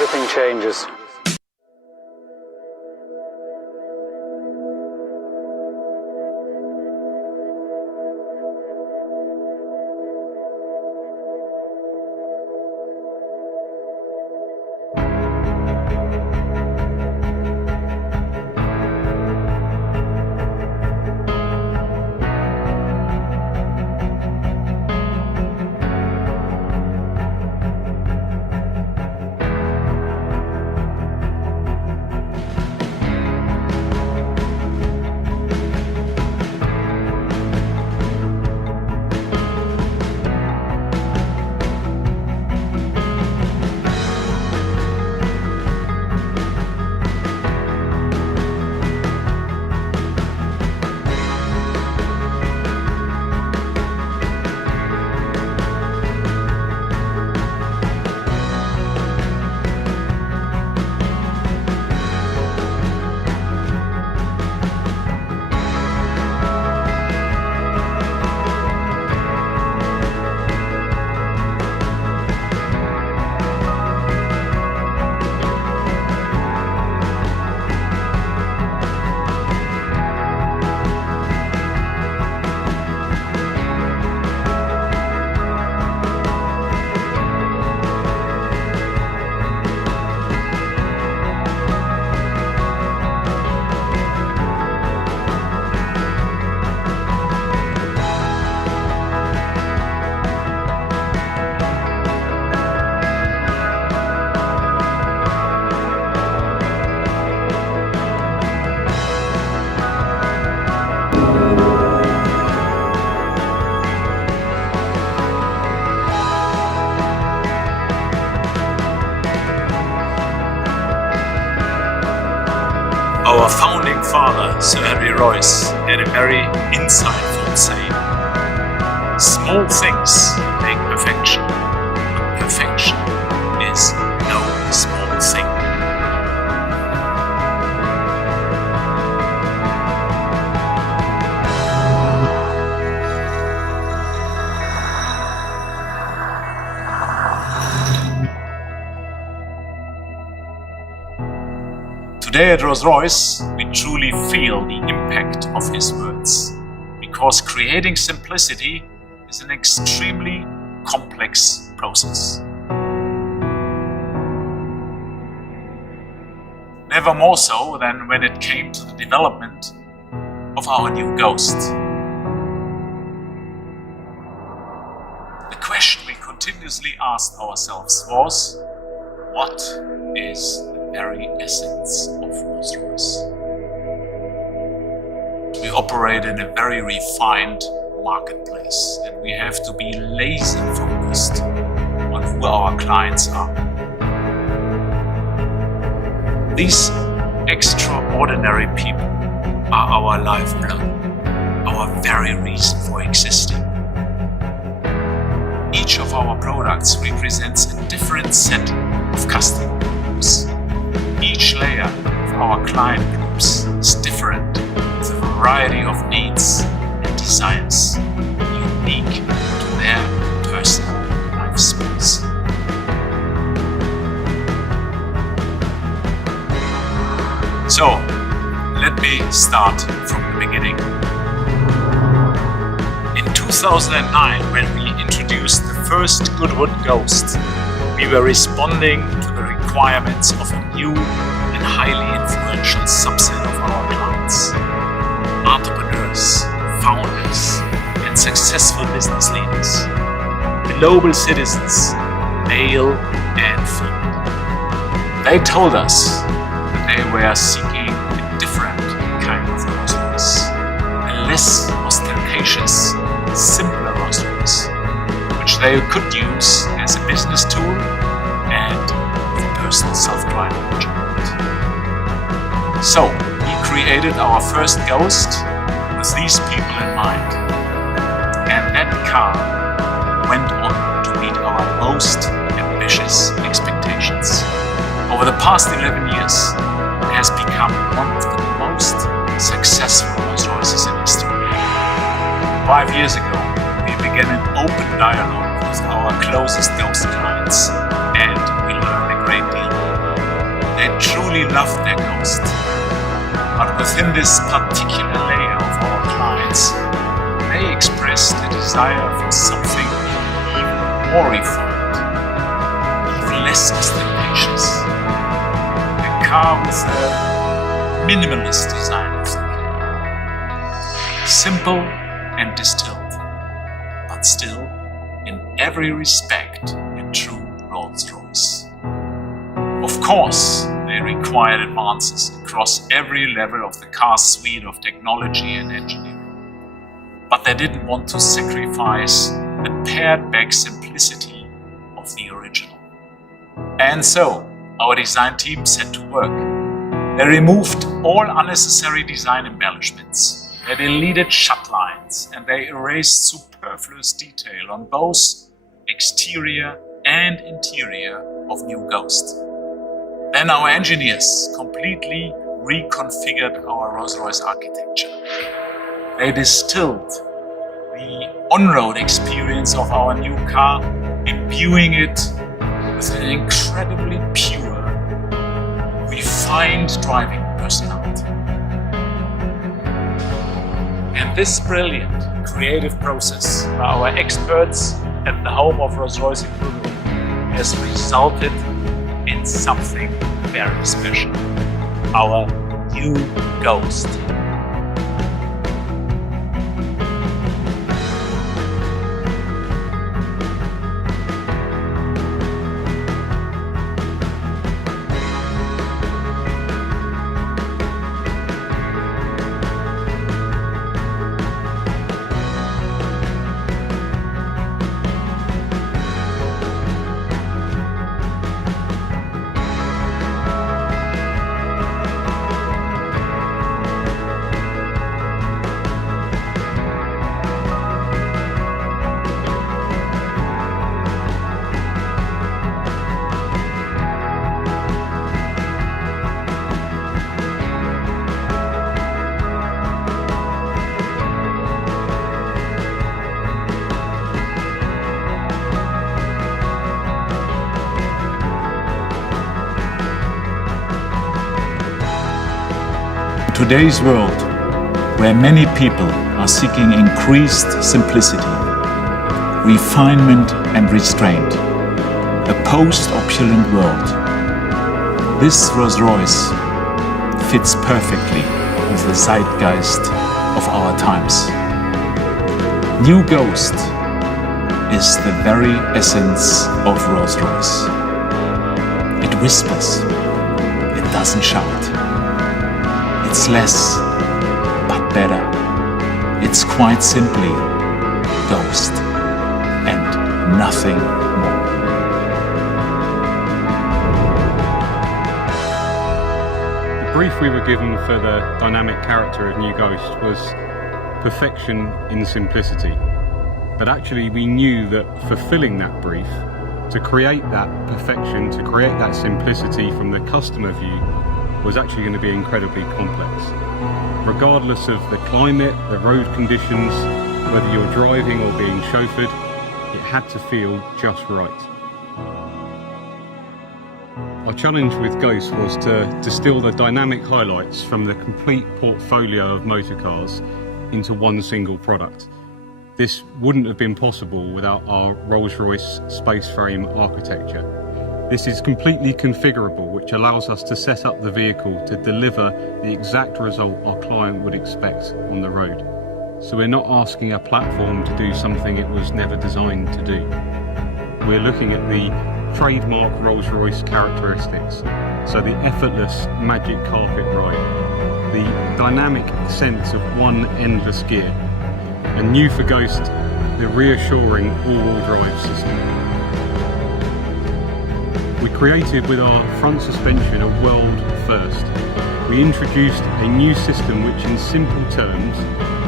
everything changes. Our founding father, Sir Henry Royce, had a very insightful saying: "Small things make perfection, but perfection is no small thing." Today at Rolls Royce, we truly feel the impact of his words, because creating simplicity is an extremely complex process. Never more so than when it came to the development of our new Ghost. The question we continuously asked ourselves was, what is the very essence of Rolls Royce? We operate in a very refined marketplace, and we have to be laser focused on who our clients are. These extraordinary people are our lifeblood, our very reason for existing. Each of our products represents a different set of customer groups. Each layer of our client groups is different, with a variety of needs and desires, unique to their personal life space. So, let me start from the beginning. In 2009, when we introduced the first Goodwood Ghost, we were responding to the requirements of a new and highly influential subset of our clients: entrepreneurs, founders, and successful business leaders, global citizens, male and female. They told us that they were seeking a different kind of Rolls Royce, a less ostentatious, simpler Rolls Royce, which they could use as a business tool and for personal self-driving enjoyment. So, we created our first Ghost with these people in mind, and that car went on to meet our most ambitious expectations. Over the past 11 years, it has become one of the most successful Rolls Royces in history. 5 years ago, we began an open dialogue with our closest Ghost clients, and we learned a great deal. loved their Ghost. But within this particular layer of our clients, they expressed a desire for something even more refined, even less ostentatious. A car with a minimalist design, simple and distilled, but still, in every respect, a true Rolls Royce. Of course, they required advances across every level of the car's suite of technology and engineering. But they didn't want to sacrifice the pared-back simplicity of the original. And so, our design team set to work. They removed all unnecessary design embellishments. They deleted shut lines and they erased superfluous detail on both exterior and interior of new Ghost. Then our engineers completely reconfigured our Rolls-Royce architecture. They distilled the on-road experience of our new car, imbuing it with an incredibly pure, refined driving personality. And this brilliant creative process by our experts at the home of Rolls-Royce has resulted in something very special. Our new Ghost. Today's world, where many people are seeking increased simplicity, refinement and restraint, a post-opulent world, this Rolls-Royce fits perfectly with the zeitgeist of our times. New Ghost is the very essence of Rolls-Royce. It whispers, it doesn't shout. It's less, but better. It's quite simply Ghost and nothing more. The brief we were given for the dynamic character of New Ghost was perfection in simplicity. But actually we knew that fulfilling that brief, to create that perfection, to create that simplicity from the customer view, was actually going to be incredibly complex. Regardless of the climate, the road conditions, whether you're driving or being chauffeured, it had to feel just right. Our challenge with Ghost was to distill the dynamic highlights from the complete portfolio of motor cars into one single product. This wouldn't have been possible without our Rolls-Royce space frame architecture. This is completely configurable, which allows us to set up the vehicle to deliver the exact result our client would expect on the road. So we're not asking a platform to do something it was never designed to do. We're looking at the trademark Rolls-Royce characteristics. So the effortless magic carpet ride, the dynamic sense of one endless gear, and new for Ghost, the reassuring all-wheel drive system. We created with our front suspension a world first. We introduced a new system which in simple terms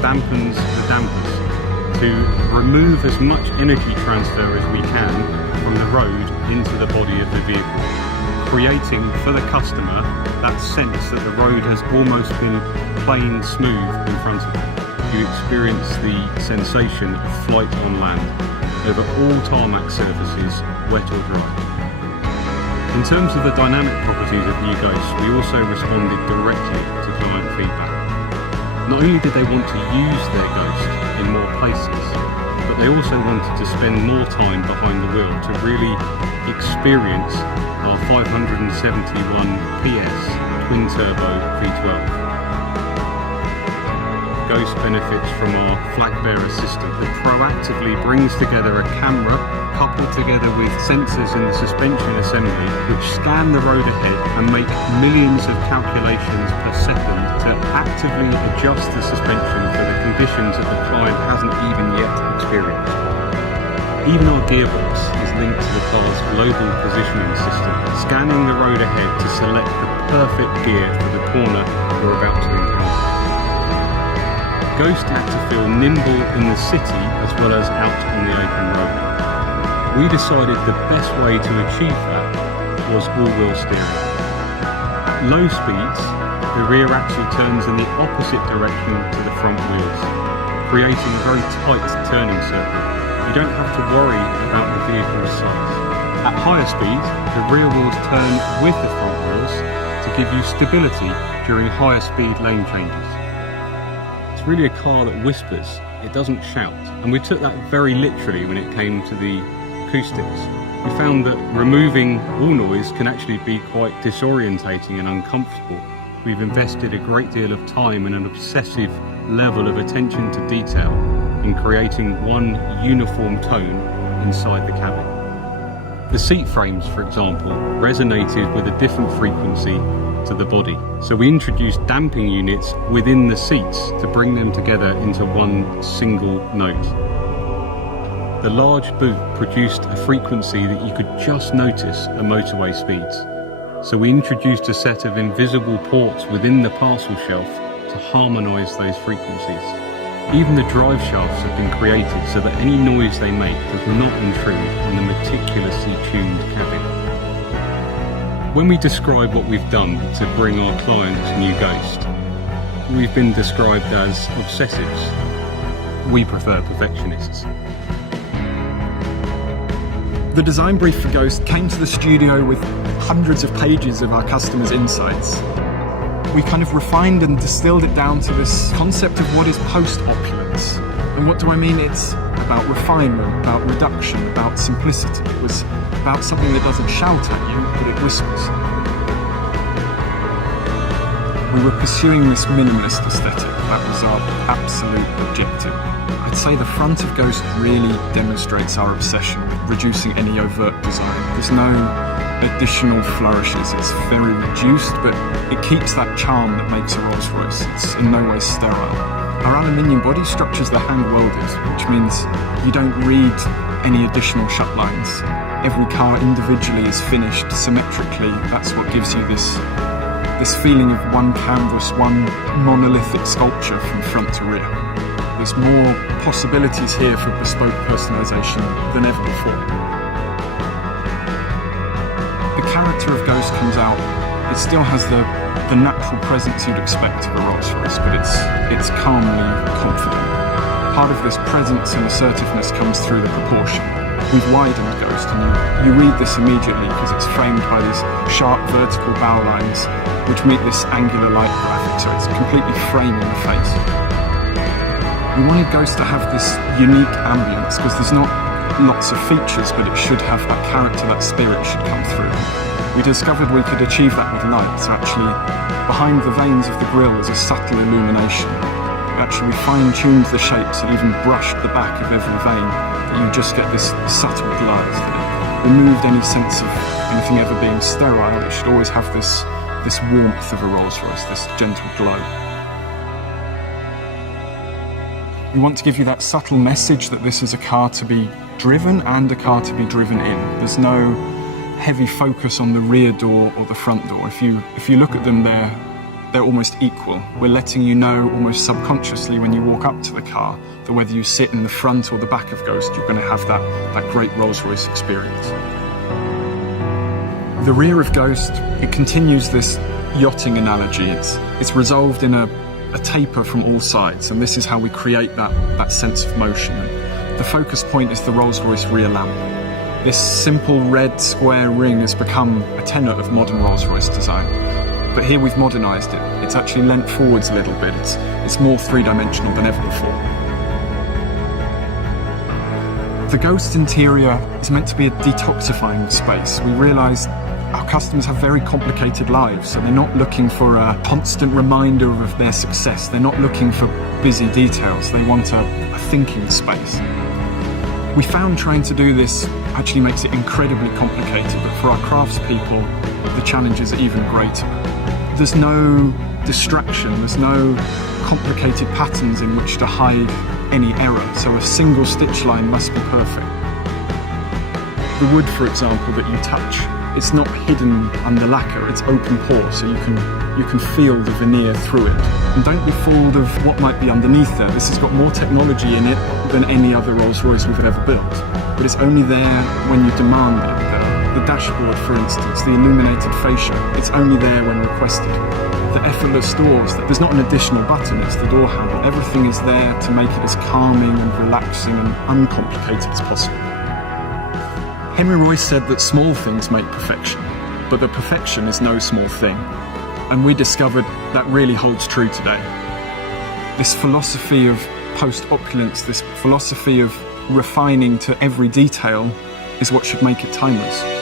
dampens the dampers to remove as much energy transfer as we can from the road into the body of the vehicle, creating for the customer that sense that the road has almost been plain smooth in front of you. You experience the sensation of flight on land over all tarmac surfaces, wet or dry. In terms of the dynamic properties of new Ghost, we also responded directly to client feedback. Not only did they want to use their Ghost in more places, but they also wanted to spend more time behind the wheel to really experience our 571 PS twin-turbo V12. Ghost benefits from our flag bearer system that proactively brings together a camera coupled together with sensors in the suspension assembly which scan the road ahead and make millions of calculations per second to actively adjust the suspension for the conditions that the client hasn't even yet experienced. Even our gearbox is linked to the car's global positioning system, scanning the road ahead to select the perfect gear for the corner you're about to encounter. Ghost had to feel nimble in the city as well as out on the open road. We decided the best way to achieve that was all-wheel steering. At low speeds, the rear axle turns in the opposite direction to the front wheels, creating a very tight turning circle. You don't have to worry about the vehicle's size. At higher speeds, the rear wheels turn with the front wheels to give you stability during higher speed lane changes. It's really a car that whispers, it doesn't shout, and we took that very literally when it came to the acoustics. We found that removing all noise can actually be quite disorientating and uncomfortable. We've invested a great deal of time and an obsessive level of attention to detail in creating one uniform tone inside the cabin. The seat frames, for example, resonated with a different frequency to the body. So we introduced damping units within the seats to bring them together into one single note. The large boot produced a frequency that you could just notice at motorway speeds. So we introduced a set of invisible ports within the parcel shelf to harmonise those frequencies. Even the drive shafts have been created so that any noise they make does not intrude on the meticulously tuned cabin. When we describe what we've done to bring our clients new Ghost, we've been described as obsessives. We prefer perfectionists. The design brief for Ghost came to the studio with hundreds of pages of our customers' insights. We kind of refined and distilled it down to this concept of what is post-opulence. And what do I mean? It's about refinement, about reduction, about simplicity. It was about something that doesn't shout at you, but it whispers. We were pursuing this minimalist aesthetic. That was our absolute objective. I'd say the front of Ghost really demonstrates our obsession with reducing any overt design. There's no additional flourishes. It's very reduced, but it keeps that charm that makes a Rolls Royce. It's in no way sterile. Our aluminium body structures are hand welded, which means you don't read any additional shut lines. Every car individually is finished symmetrically. That's what gives you this feeling of one canvas, one monolithic sculpture from front to rear. There's more possibilities here for bespoke personalisation than ever before. The character of Ghost comes out. It still has the natural presence you'd expect of a Rolls Royce, but it's calmly confident. Part of this presence and assertiveness comes through the proportion. We've widened Ghost, and you read this immediately because it's framed by these sharp vertical bow lines which meet this angular light graphic, so it's completely framing the face. We wanted Ghost to have this unique ambience because there's not lots of features, but it should have that character, that spirit should come through. We discovered we could achieve that with light, so actually behind the veins of the grille is a subtle illumination. We fine-tuned the shapes and even brushed the back of every vein, that you just get this subtle glow. It removed any sense of anything ever being sterile. It should always have this warmth of a Rolls Royce, this gentle glow. We want to give you that subtle message that this is a car to be driven and a car to be driven in. There's no heavy focus on the rear door or the front door. If you look at them, they're almost equal. We're letting you know almost subconsciously when you walk up to the car that whether you sit in the front or the back of Ghost, you're going to have that great Rolls-Royce experience. The rear of Ghost, it continues this yachting analogy. It's resolved in a taper from all sides, and this is how we create that sense of motion. The focus point is the Rolls-Royce rear lamp. This simple red square ring has become a tenet of modern Rolls Royce design. But here we've modernised it. It's actually leant forwards a little bit. It's more three-dimensional than ever before. The Ghost interior is meant to be a detoxifying space. We realise our customers have very complicated lives, so they're not looking for a constant reminder of their success. They're not looking for busy details. They want a thinking space. We found trying to do this actually makes it incredibly complicated, but for our craftspeople, the challenges are even greater. There's no distraction, there's no complicated patterns in which to hide any error, so a single stitch line must be perfect. The wood, for example, that you touch, it's not hidden under lacquer, it's open pore, so you can feel the veneer through it. And don't be fooled of what might be underneath there. This has got more technology in it than any other Rolls Royce we've ever built, but it's only there when you demand it. The dashboard, for instance, the illuminated fascia, it's only there when requested. The effortless doors, there's not an additional button, it's the door handle. Everything is there to make it as calming and relaxing and uncomplicated as possible. Henry Royce said that small things make perfection, but that perfection is no small thing. And we discovered that really holds true today. This philosophy of post-opulence, this philosophy of refining to every detail, is what should make it timeless.